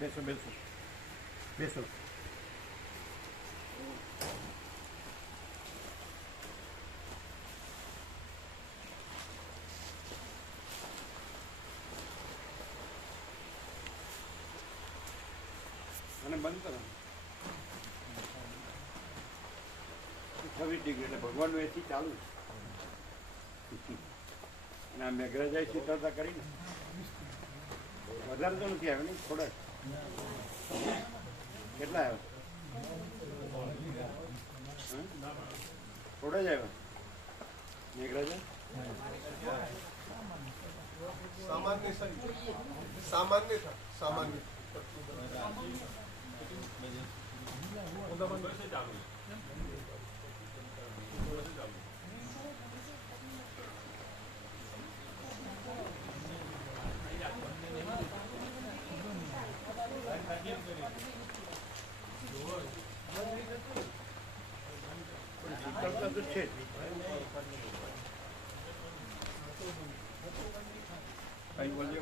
બેસો બેસો. બેસો. અને બંધ કરો. છવ્વીસ ડિગ્રી એટલે ભગવાનનું એસી ચાલુ. અને આ મેઘરાજાએ શીતળતા કરીને. વધારે તો નથી આવ્યો ને થોડા કેટલા આવ્યો? થોડા જ આવ્યા? મેઘરાજા સામાન્ય છે. સામાન્ય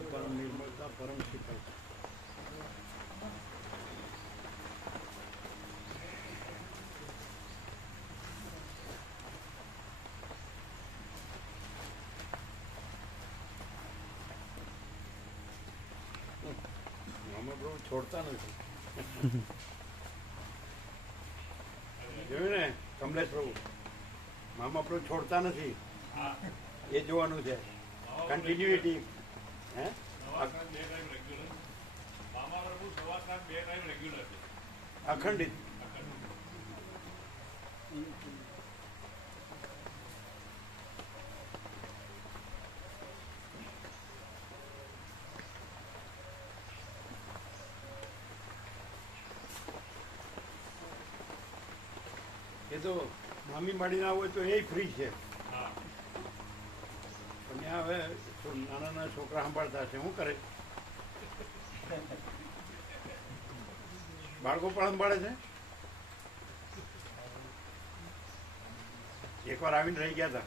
પરમ નિર્મળતા પરમ શીતળતા આમાં બહુ છોડતા નથી જોયું ને કમલેશ પ્રભુ મામા પ્રભુ છોડતા નથી. એ જોવાનું છે. કન્ટિન્યુટી હે? અખંડિત. એ તો મામી માડી ના હોય તો એ ફ્રી છે. પણ હવે નાના નાના છોકરા સંભાળતા છે શું કરે? બાળકો પણ સંભાળે છે? એકવાર આવીને રહી ગયા હતા.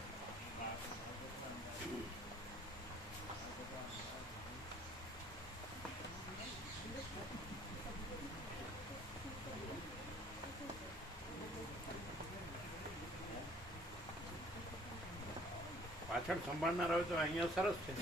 પાછળ સંભાળનાર હોય તો અહીંયા સરસ છે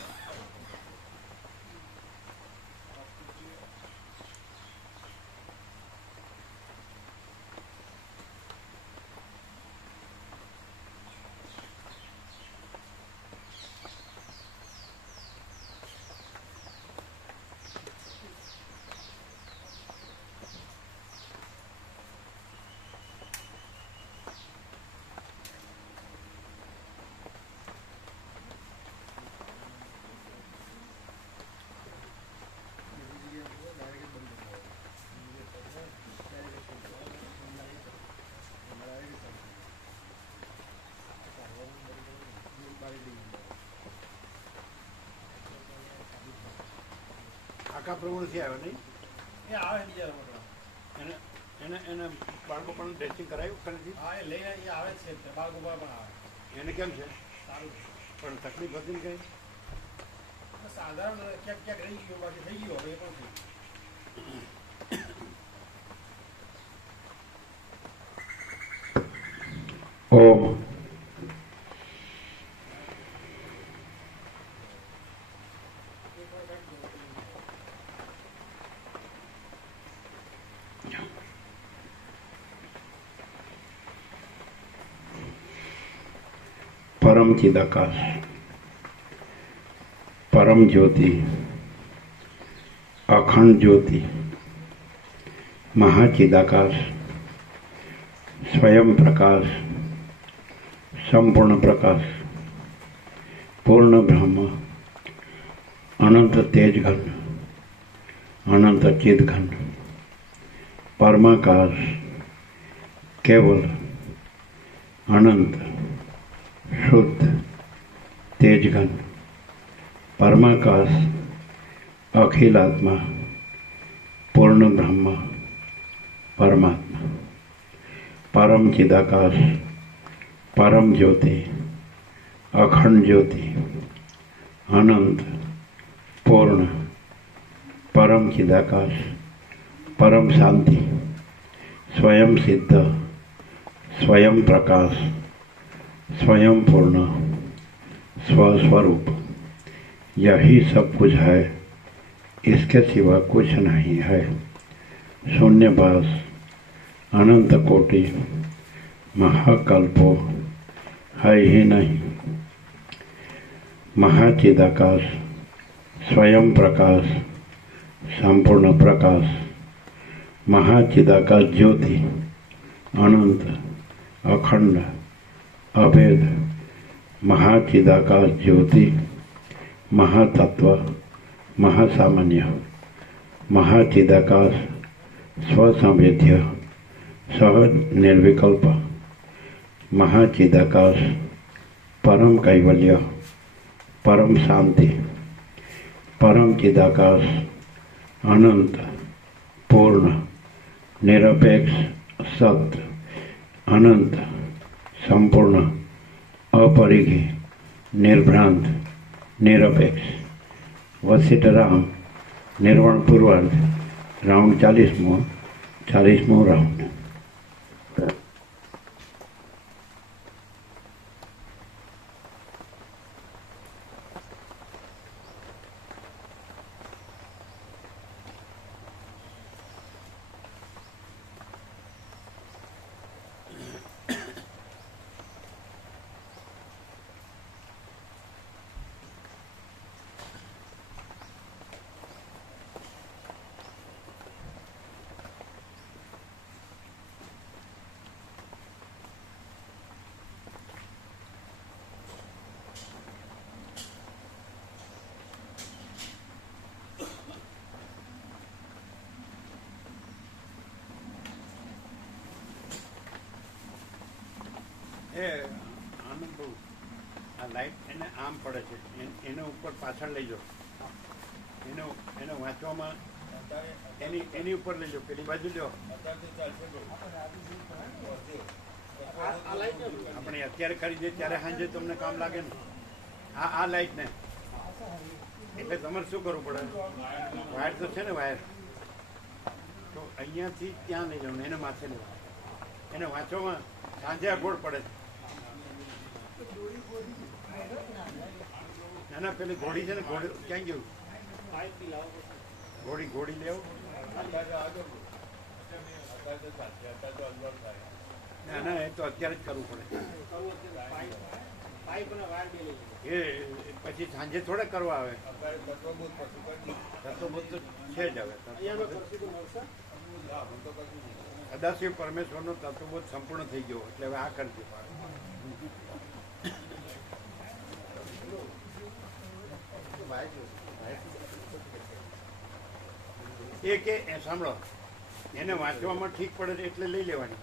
આખા પ્રભુ નથી આવ્યો નહીં. એ આવે બીજા. એને એને એને બાળકો પણ ડ્રેસિંગ કરાયું ખરીદી હા એ લઈને એ આવે છે બાળકો પણ આવે. એને કેમ છે? સારું પણ તકલીફ હતી ને કઈ? સાધારણ ક્યાંક ક્યાંક રહી ગયું બાકી થઈ ગયું હવે એ પણ થઈ ગયું. ઓમ પરમ ચિદાકાશ પરમ જ્યોતિ અખંડ જ્યોતિ મહાચિદાકાશ સ્વયં પ્રકાશ સંપૂર્ણ પ્રકાશ પૂર્ણ બ્રહ્મ અનંત તેજઘન અનંત ચિદઘન પરમાકાશ કેવલ અનંત શુદ્ધ તેજઘન પરમાકાશ અખિલાત્મા પૂર્ણ બ્રહ્મ, પરમાત્મા. પરમ ચિદાકાશ, પરમ જ્યોતિ, અખંડ જ્યોતિ, અનંત, પૂર્ણ, પરમ ચિદાકાશ, પરમ શાંતિ, સ્વયં સિદ્ધ, સ્વયં પ્રકાશ, સ્વયં પૂર્ણ स्वस्वरूप। यही सब कुछ है, इसके सिवा कुछ नहीं है। शून्यवास अनंत कोटि, महाकल्पो, है ही नहीं। महाचिदाकाश, स्वयं प्रकाश, संपूर्ण प्रकाश। महाचिदाकाश ज्योति, अनंत, अखंड, अभेद। महाचिदाकाश ज्योति महातत्व, महासामान्य महाचिदाकाश स्वसंवेद्य सहज निर्विकल्प महाचिदाकाश परम कैवल्य परम शांति परम चिदाकाश अनंत, पूर्ण, निरपेक्ष, सत्य, अनंत, संपूर्ण। अपरिघी निर्भ्रांत निरपेक्ष वसिष्ठ राम निर्वाण पूर्वार्ध राउंड चालीसमो चालीसमो राउंड એ આનંદ આ લાઈટ એને આમ પડે છે. એને ઉપર પાછળ લઈ જાઓ. એનો એને વાંચવામાં એની એની ઉપર લઈ જાઓ. પેલી બાજુ લ્યો. આપણે અત્યારે કરી દઈએ ત્યારે સાંજે તમને કામ લાગે ને. આ આ લાઈટ ને. એટલે તમારે શું કરવું પડે? વાયર તો છે ને વાયર તો અહીંયાથી ત્યાં લઈ જવાનું એને માથે લેવાનું એને વાંચવામાં સાંજે અગવડ પડે છે. ના ના પેલી ઘોડી છે ને ઘોડી ક્યાં ગયું? ઘોડી ઘોડી લેવું ના ના એ તો અત્યારે જ કરવું પડે. એ પછી સાંજે થોડે કરવા આવે. તત્વબોધ તો છે જ હવે. સદાશિવ પરમેશ્વરનો તત્વબોધ સંપૂર્ણ થઈ ગયો એટલે હવે આ કરજો. એ કે એ સાંભળો એને વાંચવામાં ઠીક પડે છે એટલે લઈ લેવાની.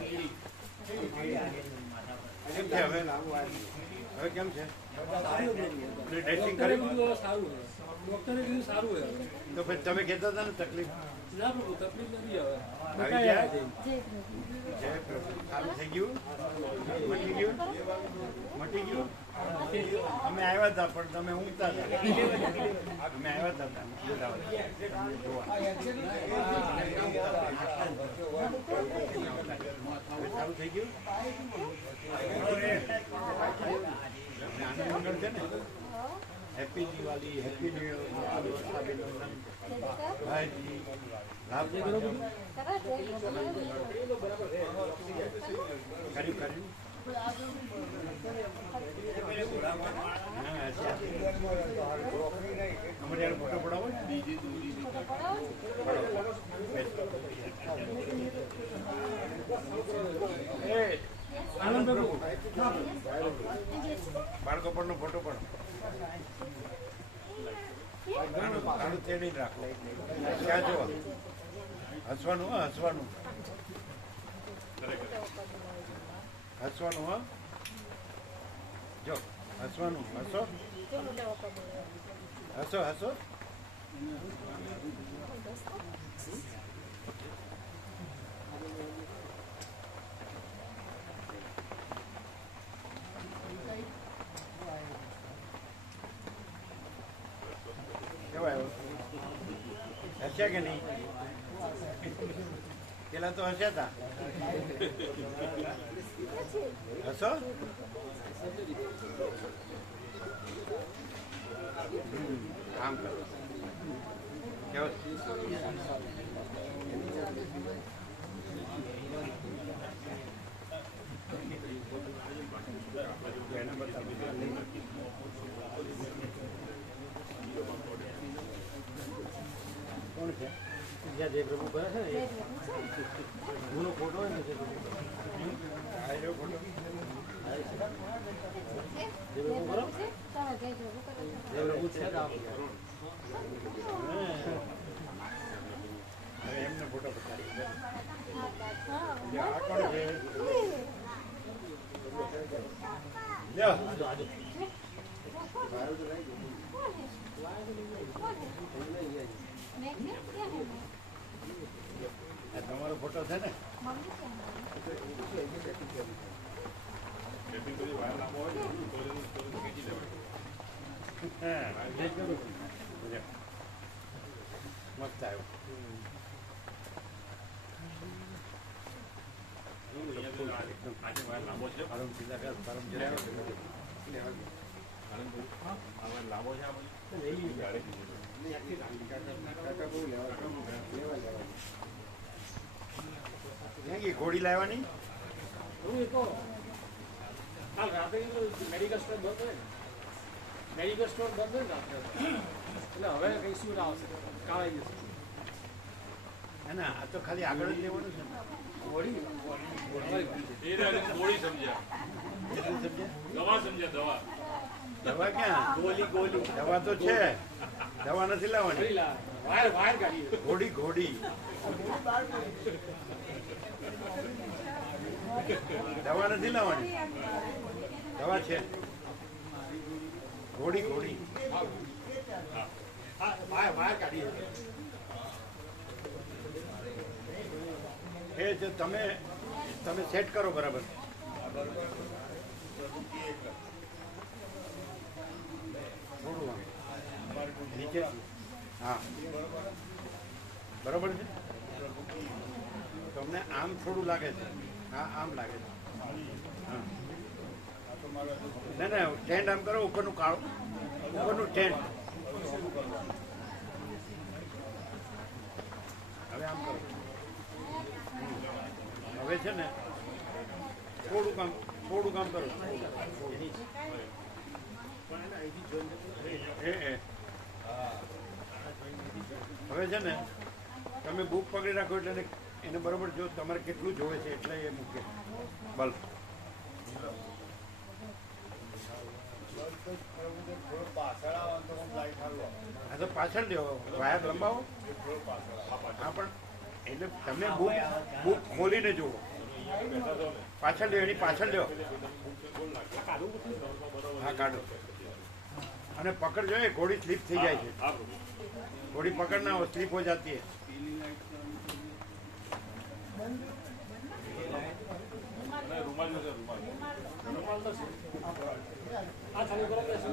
કેમ છે હવે હવે કેમ છે? ડ્રેસિંગ કરી? સારું ડોક્ટરે કીધું સારું હોય તો પછી તમે કહેતા હતા ને તકલીફ? ના પ્રભુ તકલીફ નથી હવે. જય પ્રભુ. સારું થઈ ગયું? મટી ગયું? મટી ગયું? અમે આવ્યા હતા પણ તમે ઊંઘતા હતા. અમે આવ્યા હતા થઈ ગયું? મંગળ છે ને? હેપી દિવાળી હેપી ન્યુ ભાઈજી લાભ કર્યું કર્યું? હા, પણ નો ફોટો બાળકો હા હસવાનું હસવાનું. Hasuanu, ha? Jo, Hasuanu, Haso? Haso, Haso? Hacía that's ni. પેલા તો હસ્યા હતા હસો હમ, કામ કરો કેવો એને બતાવી જ્યાં જે પ્રભુ કરે છે ને. ગુનો ખોટો હોય ને જે પ્રભુ ફોટો જે પ્રભુ કરો જે પ્રભુ છે એમને ફોટો બતાવી આ કોણ છે. લ્યો. આ તમારો ફોટો છે ને હા, જે કરું. લ્યો. મસ્ત આવ્યો પરમ સીધા પરમ સીધા ક્યાં ગઈ ઘોડી લાવવાની હું એ લાવવાની કાલ રાતે મેડિકલ સ્ટોર બંધ હોય ને. મેડિકલ સ્ટોર બંધ હોય ને રાત્રે એટલે હવે કઈ શું આવશે. કામ આવી જશે. ના ના આ તો ખાલી આગળ જ લેવાનું છે. ને. ગોળી ગોળી સમજ્યા. સમજ્યા? દવા સમજ્યા દવા. દવા ક્યાં? ગોલી ગોલી. દવા તો છે. દવા નથી લાવવાની. ઘોડી ઘોડી. દવા નથી લાવવાની. દવા છે. ઘોડી ઘોડી. એ જે તમે તમે સેટ કરો બરાબર. થોડું. નીચે. હા. બરાબર છે? તમને આમ થોડું લાગે છે. હા આમ લાગે છે. હા. ના ના ટેન્ટ આમ કરો ઉપરનું કાળું. ઉપરનું ટેન્ટ. હવે આમ કરો. હવે છે ને થોડું કામ થોડું કામ કરો. એ એ હવે છે ને તમે બુક પકડી રાખો એટલે એને- બરોબર જો તમારે કેટલું જોવે છે એટલે એ મૂકે. બલ્બ હા તો પાછળ લ્યો. વાયર લંબાવો. હા પણ એટલે તમે બુક બુક ખોલીને જુઓ. પાછળ લ્યો એની પાછળ લ્યો. હા કાઢો. અને પકડ એ ઘોડી સ્લીપ થઈ જાય છે. ઘોડી પકડના हो स्लिप हो जाती है રૂમાલ નથી રૂમાલ આ ચાલુ કરો कैसे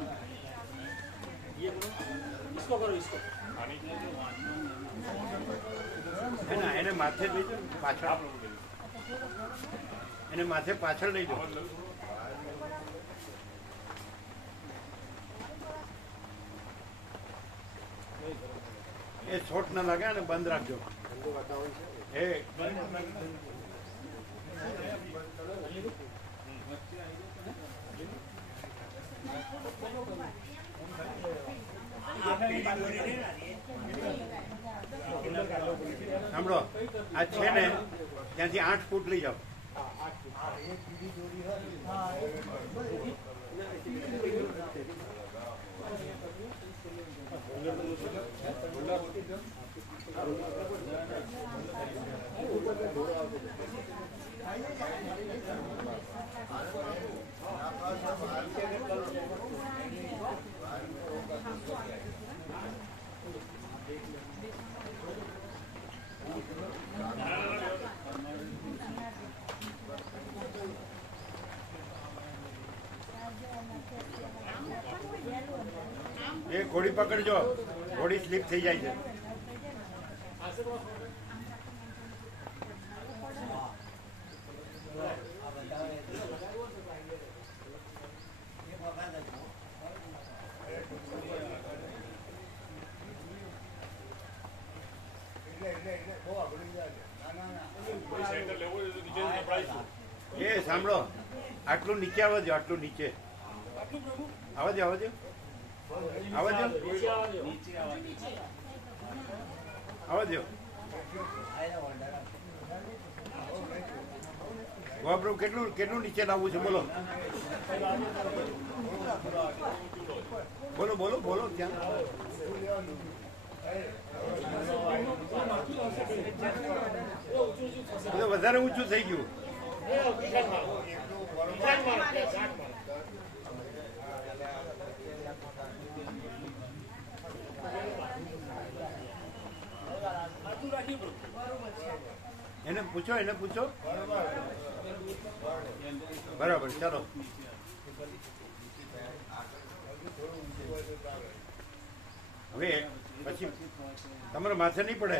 ये करो इसको करो इसको है ना એને માથે લઈ જાઓ ને પાછળ એને માથે પાછળ લઈ જાઓ એ છોટ ના લાગે અને બંધ રાખજો. એ સાંભળો, આ છે ને, ત્યાંથી આઠ ફૂટ લઈ જાઓ. घोड़ी पकड़ जो घोड़ी स्लीप थी जाए આટલું નીચે આવજો આટલું નીચે. આવજો આવજો આવજો આવજો વાપરું, કેટલું કેટલું નીચે લાવવું છે? બોલો. બોલો બોલો બોલો, ત્યાં. વધારે ઊંચું થઈ ગયું. એને પૂછો એને પૂછો. બરાબર ચાલો. હવે પછી તમારે માથે નહીં પડે?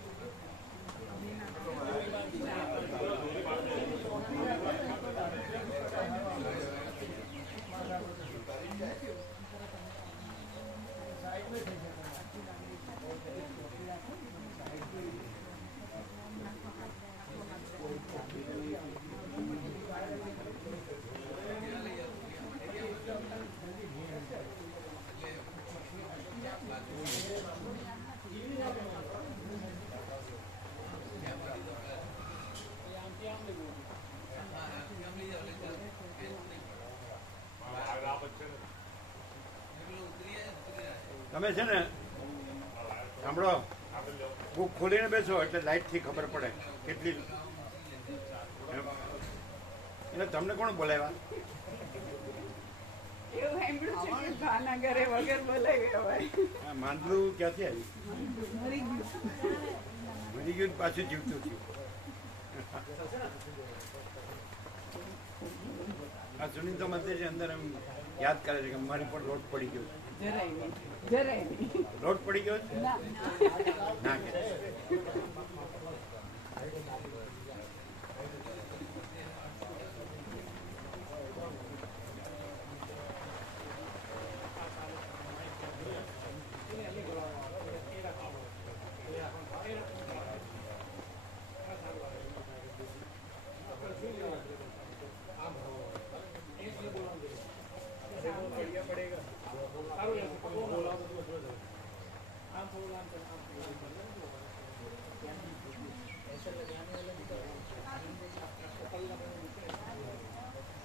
તમે છે ને સાંભળો બુક ખોલીને બેસો એટલે લાઇટથી ખબર પડે કેટલી એટલે તમને કોણ બોલાવ્યા? માંદલું ક્યાંથી આવ્યું મરી ગયું પાછું જીવતું થયું આ સુનીતા મંદિરની અંદર એમ યાદ કરે છે કે મારી પણ લોટ પડી ગયો છે. જરાય નહીં લોટ પડી ગયો છે? ના.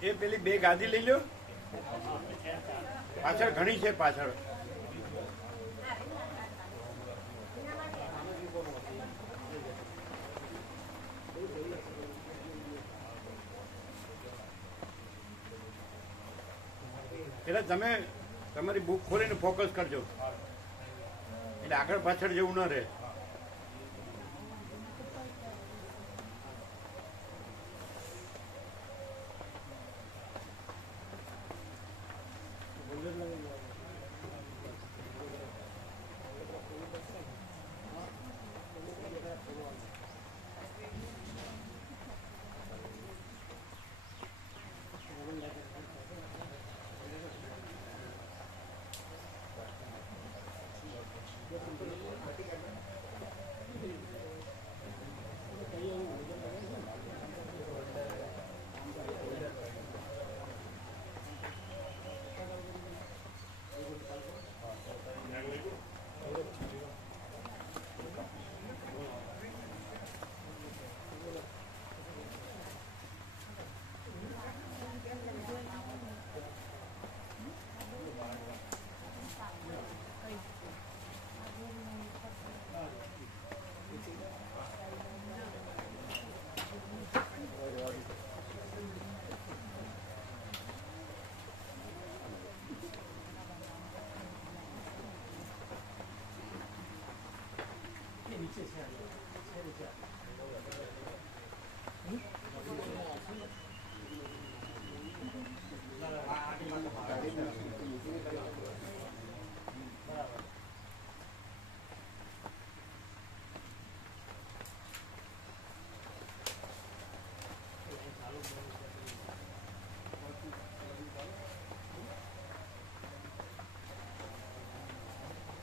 એ પેલી બે ગાદી લઈ લ્યો. પાછળ ઘણી છે પાછળ. એટલે તમે તમારી બુક ખોલીને ફોકસ કરજો. એટલે આગળ પાછળ જેવું ન રહે.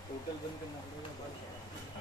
टोटल वन करना पड़ेगा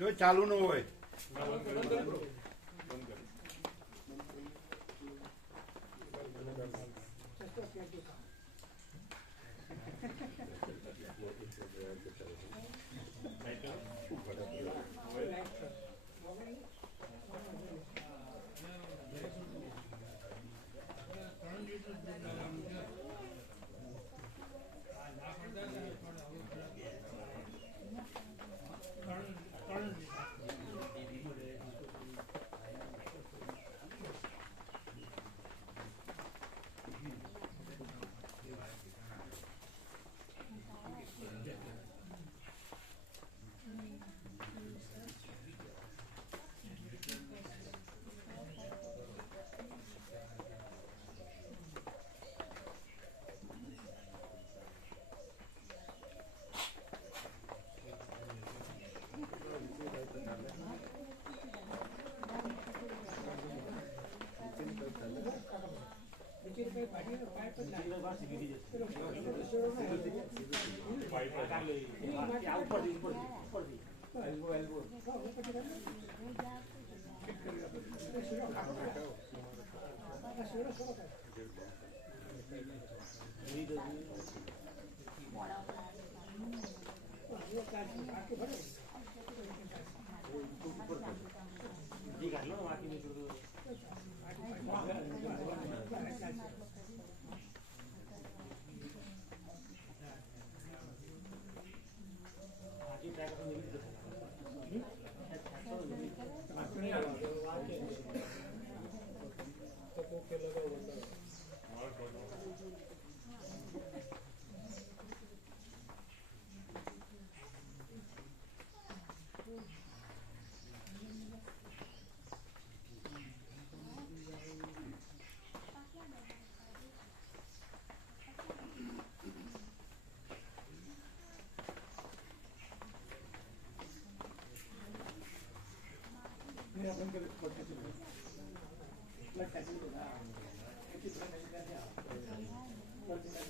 જો ચાલુ ન હોય. Gracias. Gracias.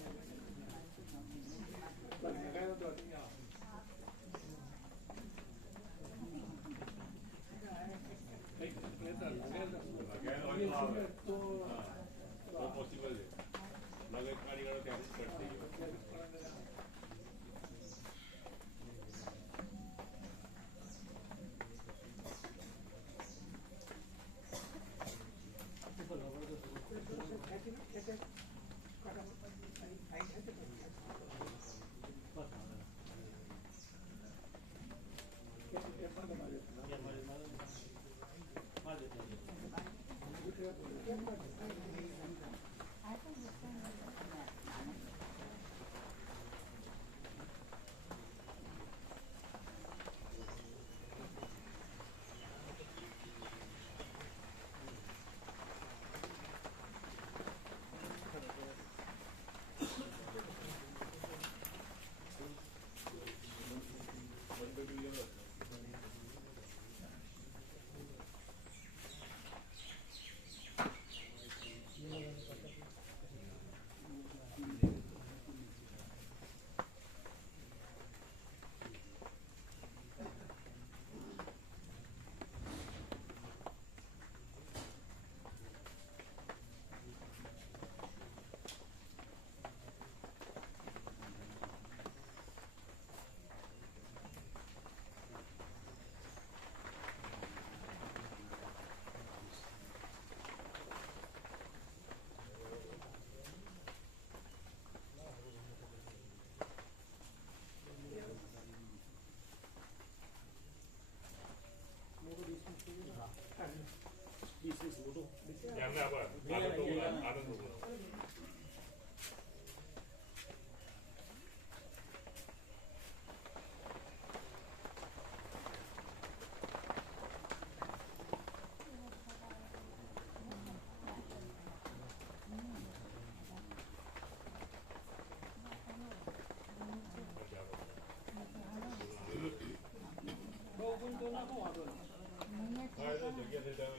Yeah, they don't.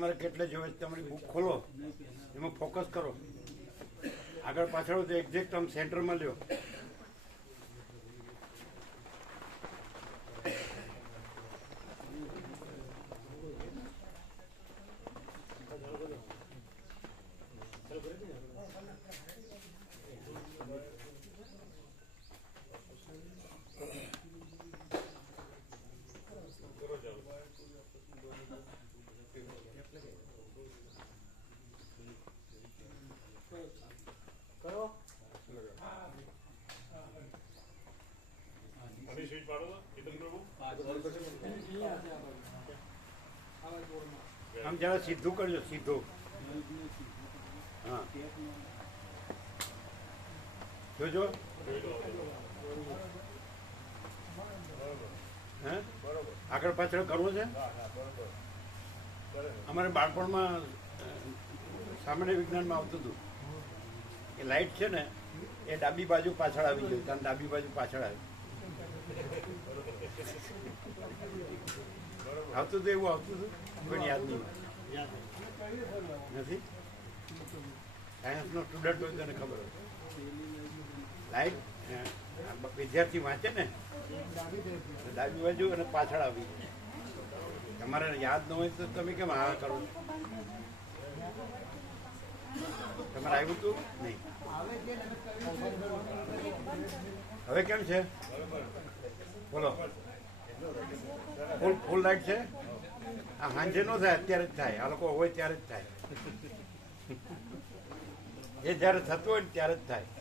તમારે કેટલે જોવે તમારી બુક ખોલો. એમાં ફોકસ કરો. આગળ પાછળ તો એક્ઝેક્ટ આમ સેન્ટરમાં લ્યો કરો ચાલુ. કરો આની સ્વિચ પાડો તો, ચેતન પ્રભુ? અહીંયા છે આ બાજુ. આ બાજુ બોર્ડમાં. જરા સીધું કરજો, સીધું. હા. જોજો. આગળ પાછળ કરવું છે? અમારે બાળપણમાં સામાન્ય વિજ્ઞાનમાં આવતું હતું. કે લાઈટ છે ને, એ ડાબી બાજુ પાછળ આવી જોઈએ કારણ ડાબી બાજુ પાછળ આવી. આવતું હતું એવું, આવતું હતું? કોઈ યાદ નહીં નથી? સાયન્સનો સ્ટુડન્ટ હોય તને ખબર હોય લાઈટ વિદ્યાર્થી વાંચે ને ડાબી બાજુ અને પાછળ આવી તમારે યાદ ન હોય તો તમે કેમ હા કરો? તમારે આવ્યું હતું નહીં. હવે કેમ છે? બોલો. ફૂલ ફૂલ લાઈટ છે? આ સાંજે નો થાય અત્યારે જ થાય. આ લોકો હોય ત્યારે જ થાય. એ જ્યારે થતું હોય ને ત્યારે જ થાય.